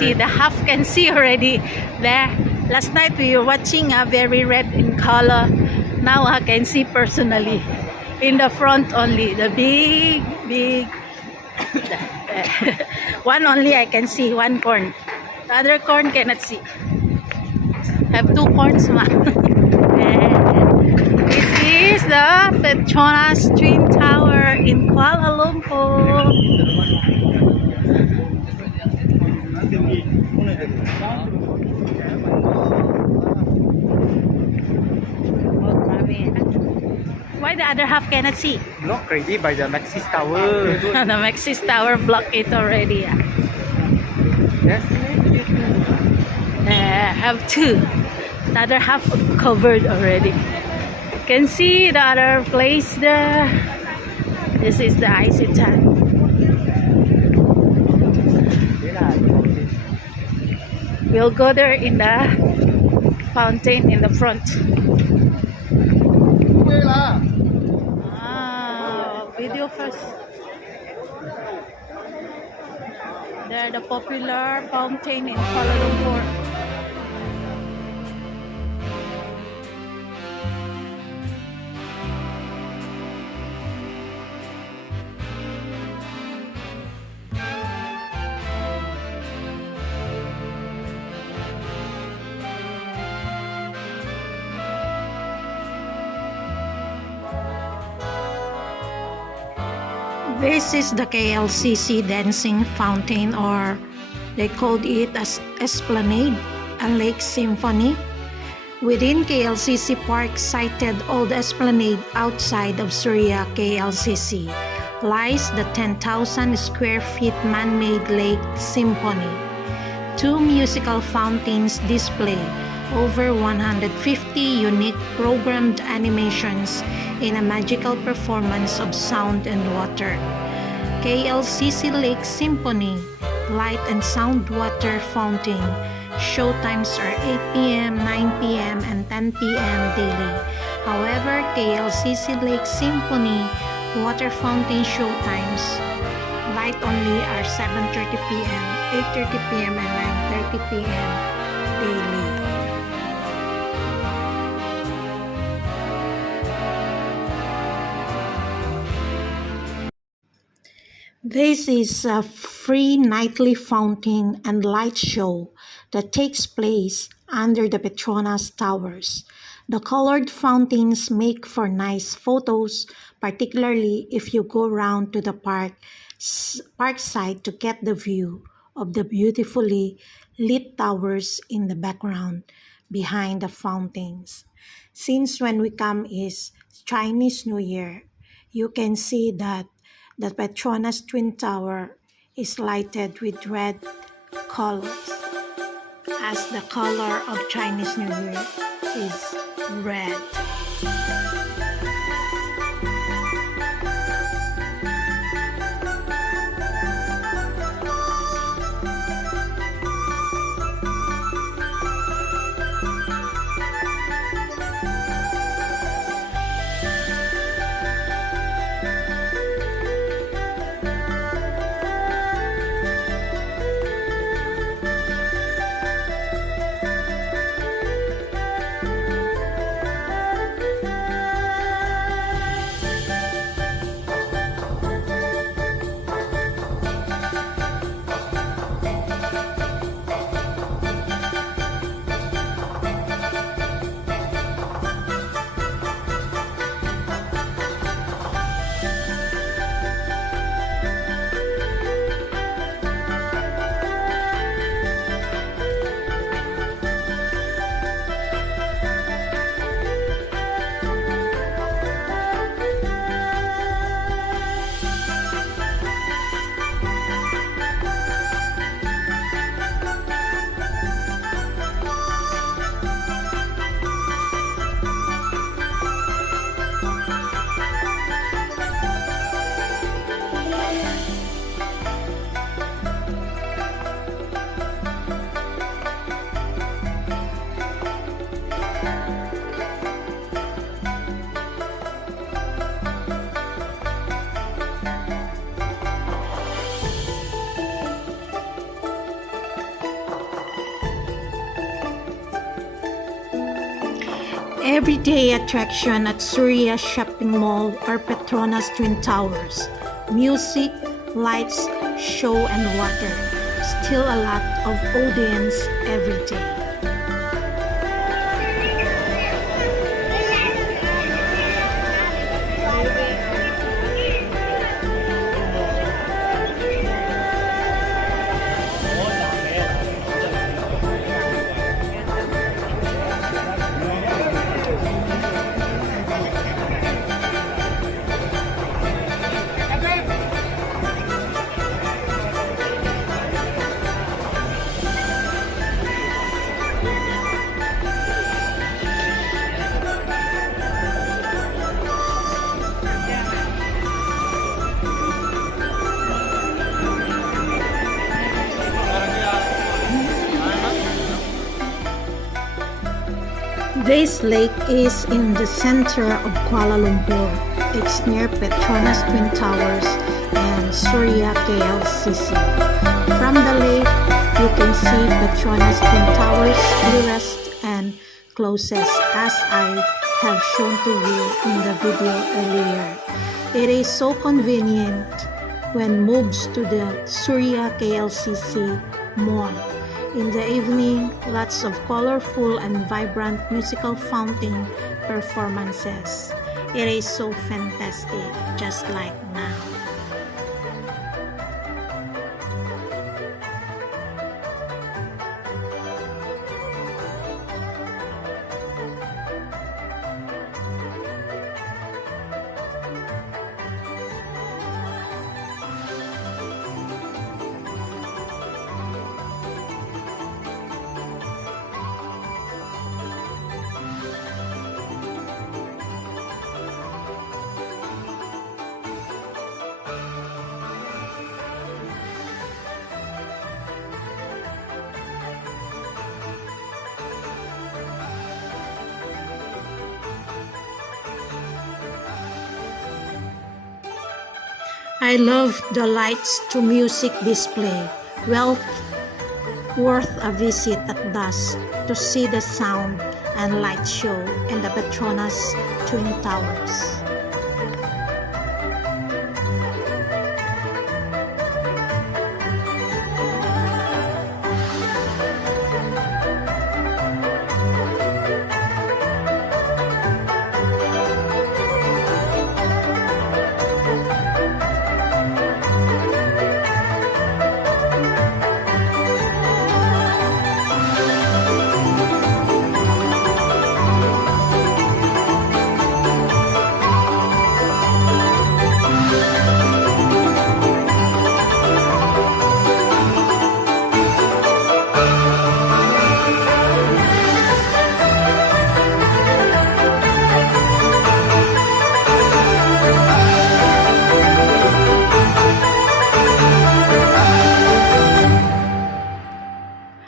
see the half can see already there. Last night we were watching a very red in color. Now I can see personally in the front only the big one only I can see, one corn. The other corn cannot see. Have two corns. This is the Petronas Twin Tower in Kuala Lumpur. Why the other half cannot see? Blocked already by the Maxis Tower. The Maxis Tower blocked it already. Yes. Have two. The other half covered already. Can see the other place there. This is the icy tank. We'll go there in the fountain in the front. Video first. They're the popular fountain in Kuala Lumpur. This is the KLCC dancing fountain, or they called it as Esplanade, a lake symphony. Within KLCC Park, sited Old Esplanade outside of Surya KLCC, lies the 10,000 square feet man-made lake symphony. Two musical fountains display over 150 unique programmed animations in a magical performance of sound and water. KLCC Lake Symphony Light and Sound Water Fountain. Show times are 8 p.m., 9 p.m., and 10 p.m. daily. However, KLCC Lake Symphony Water Fountain show times light only are 7:30 p.m., 8:30 p.m., and 9:30 p.m. daily. This is a free nightly fountain and light show that takes place under the Petronas Towers. The colored fountains make for nice photos, particularly if you go round to the park side to get the view of the beautifully lit towers in the background behind the fountains. Since when we come is Chinese New Year, you can see that the Petronas Twin Tower is lighted with red colors, as the color of Chinese New Year is red. everyday attraction at Surya Shopping Mall or Petronas Twin Towers. Music, lights, show and water. Still a lot of audience every day. This lake is in the center of Kuala Lumpur. It's near Petronas Twin Towers and Surya KLCC. From the lake, you can see Petronas Twin Towers clearest and closest as I have shown to you in the video earlier. It is so convenient when moves to the Surya KLCC mall. In the evening, lots of colorful and vibrant musical fountain performances. It is so fantastic, just like now. I love the lights to music display. Well worth a visit at dusk to see the sound and light show in the Petronas Twin Towers.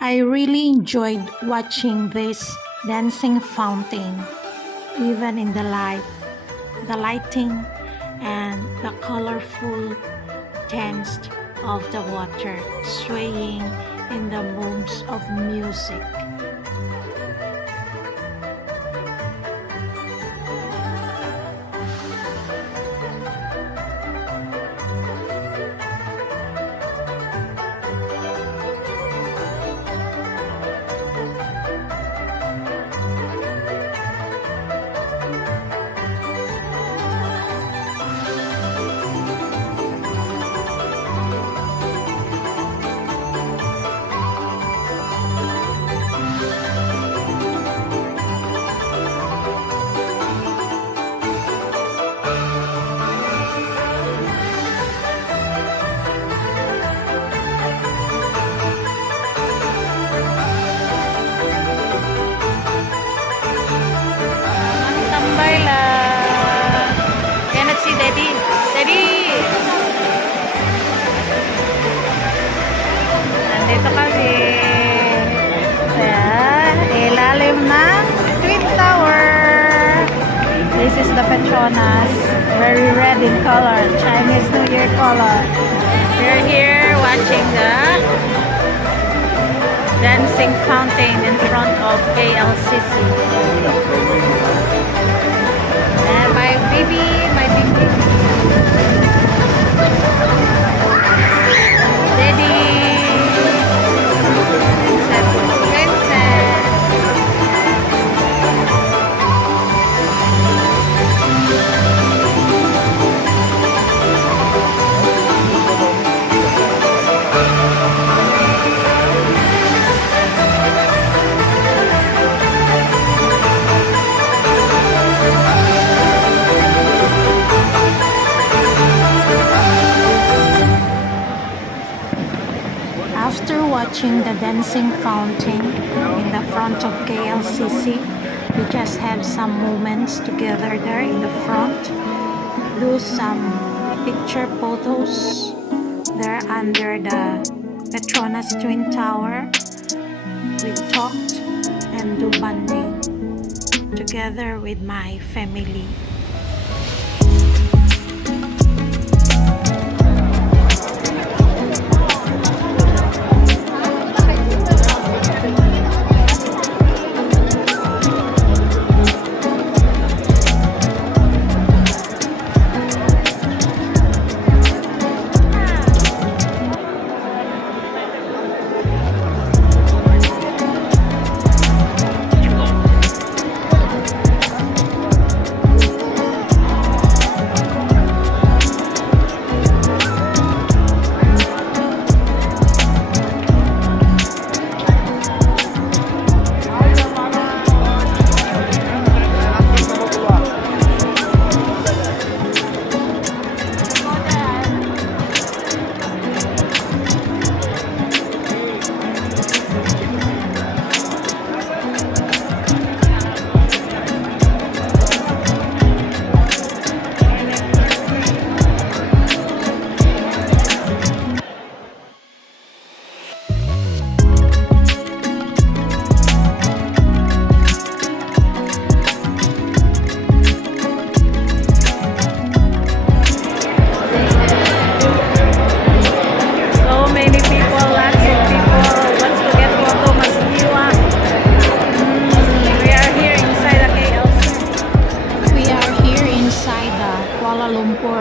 I really enjoyed watching this dancing fountain, even in the lighting and the colorful tints of the water swaying in the moves of music. Nandito kami sa ilalim ng Twin Tower. This is the Petronas. Very red in color. Chinese New Year color. We're here watching the dancing fountain in front of KLCC. And my baby, my big baby. Daddy. Vincent. After watching the dancing fountain in the front of KLCC, we just have some moments together there in the front. Do some picture photos there under the Petronas Twin Tower. We talked and do bonding together with my family.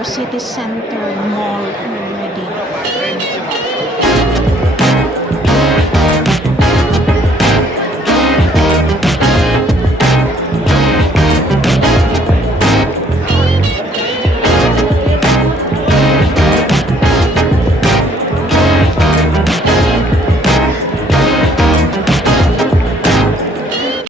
City Center.